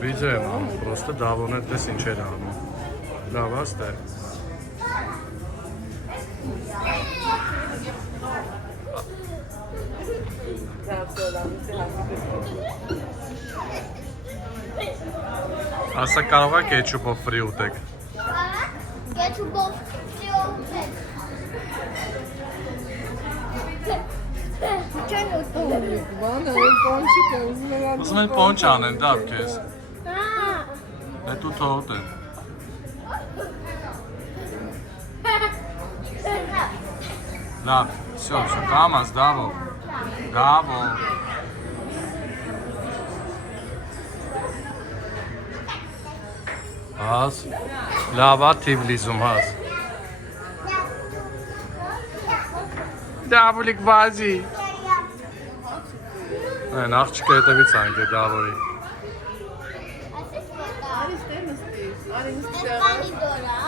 Վիդեո եմ անում, պրոստը Դավոնը դες ինչ էր անում։ Լավ աստե։ Ասա կարող է կեչուպով ֆրի ուտեք։ Կեչուպով ֆրի ուտեք։ Չեն ուտում։ Բանը, պոնչիկը ուզում եմ անում։ Ուզում են պոնչ անեն, դավ քեզ։ Դե դու թողոտ է։ Լավ, всё, կամաս, դավո։ Դավո։ Հաս, լավա Թիվլիզում հաս։ Դավուլիկ վազի։ Այն աղջիկը հետևից անք է Դավոյի։ Արի ստե նստի, արի նստի Էսպանի դորա։